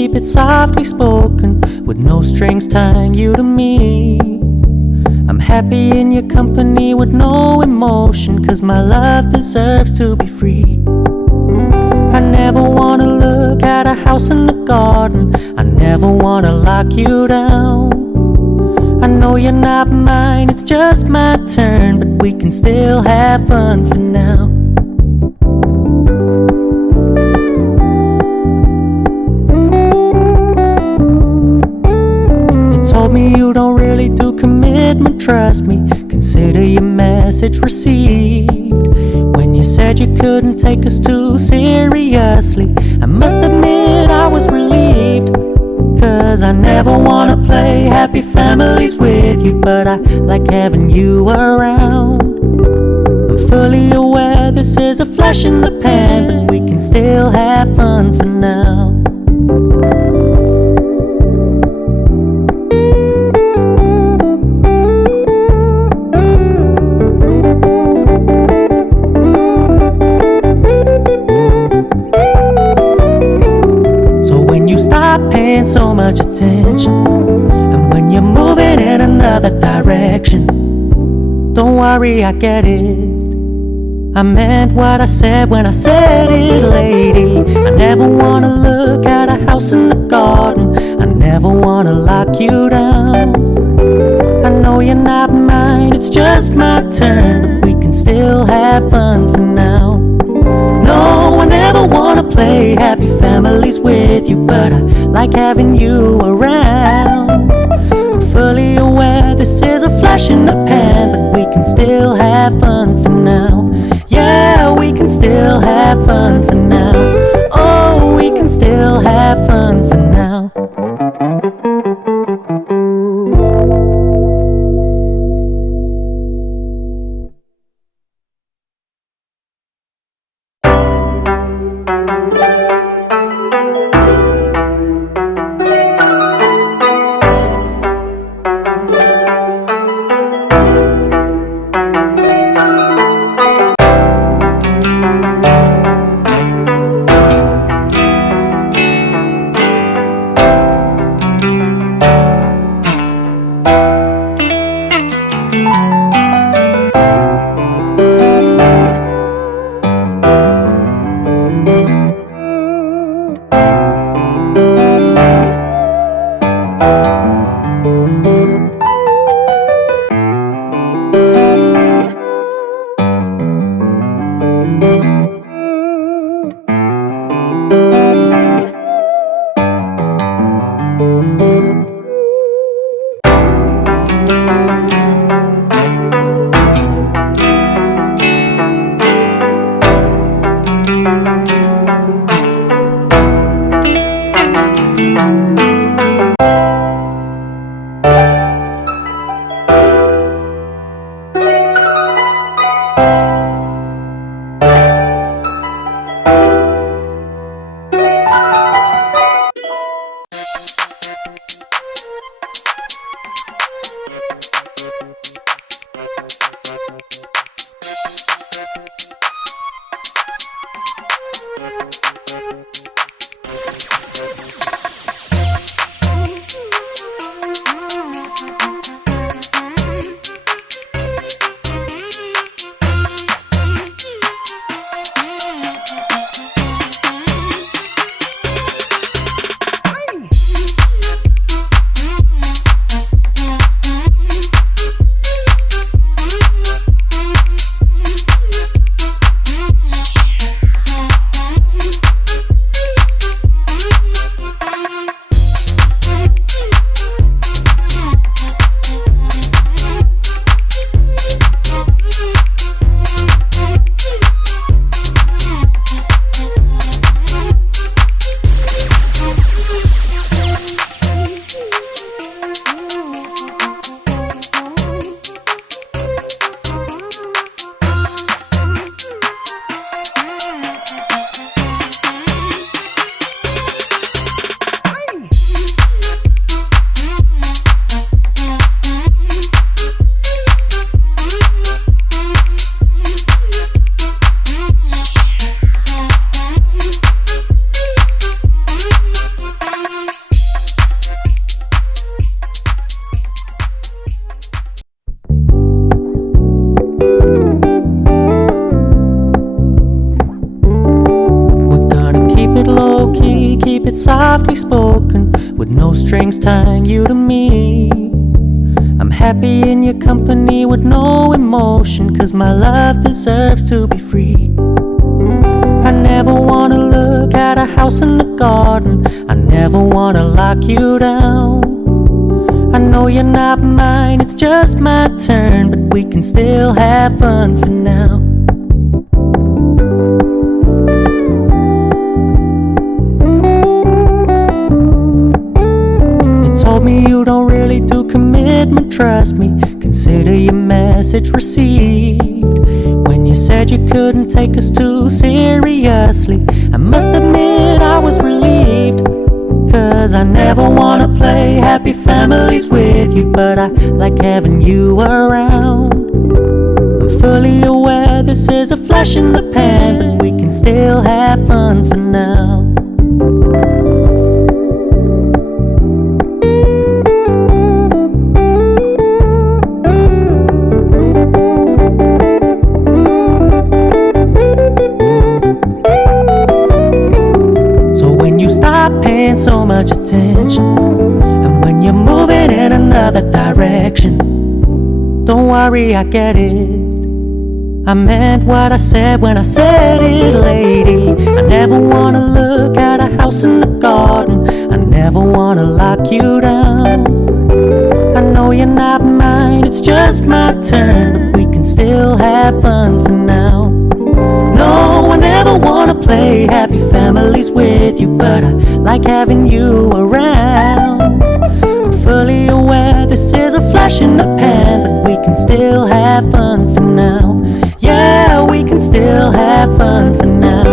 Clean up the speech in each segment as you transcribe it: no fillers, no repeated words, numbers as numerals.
keep it softly spoken, with no strings tying you to me. I'm happy in your company with no emotion, 'cause my love deserves to be free. I never wanna look at a house in the garden, I never wanna lock you down. I know you're not mine, it's just my turn, but we can still have fun for now. You told me you don't really do commitment, trust me, consider your message received. When you said you couldn't take us too seriously, I must admit I was relieved. 'Cause I never wanna play happy families with you, but I like having you around. I'm fully aware this is a flash in the pan, but we can still have fun for now. Stop paying so much attention, and when you're moving in another direction, don't worry, I get it. I meant what I said when I said it, lady. I never wanna look at a house in the garden, I never wanna lock you down. I know you're not mine, it's just my turn, but we can still have fun for now. No, I never wanna play happy families with you, but I like having you around. I'm fully aware this is a flash in the pan, but we can still have fun for now. Yeah, we can still have fun for now. Oh, we can still have fun for now. spoken, with no strings tying you to me. I'm happy in your company with no emotion, 'cause my love deserves to be free. I never wanna look at a house in the garden, I never wanna lock you down. I know you're not mine, it's just my turn, but we can still have fun for now. You told me you don't really do commitment, trust me, consider your message received. When you said you couldn't take us too seriously, I must admit I was relieved. 'Cause I never wanna play happy families with you, but I like having you around. I'm fully aware this is a flash in the pan, but we can still have fun for now. Stop paying so much attention, and when you're moving in another direction, don't worry, I get it. I meant what I said when I said it, lady. I never wanna look at a house in the garden, I never wanna lock you down. I know you're not mine, it's just my turn, but we can still have fun for now. No, I never wanna play happy families with you, but I like having you around. I'm fully aware this is a flash in the pan, but we can still have fun for now. Yeah, we can still have fun for now.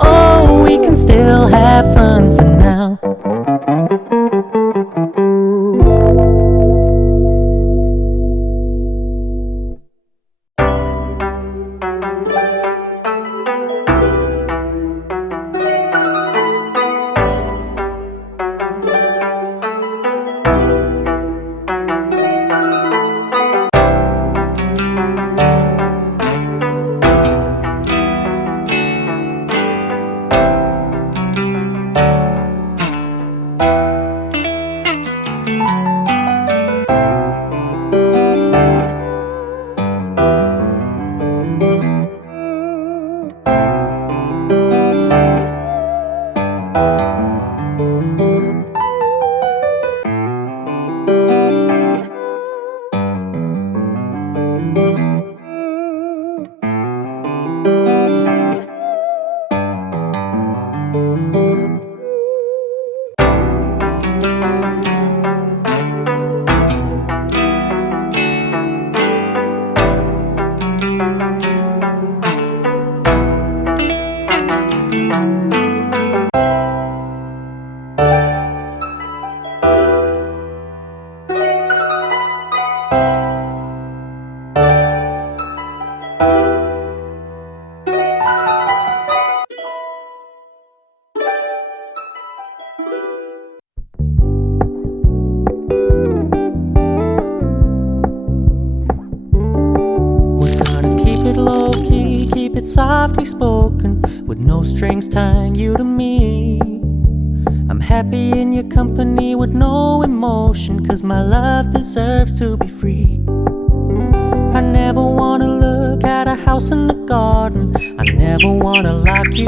Oh, we can still have fun for now. Low-key, keep it softly spoken, with no strings tying you to me. I'm happy in your company with no emotion, 'cause my love deserves to be free. I never wanna look at a house in the garden, I never wanna lock you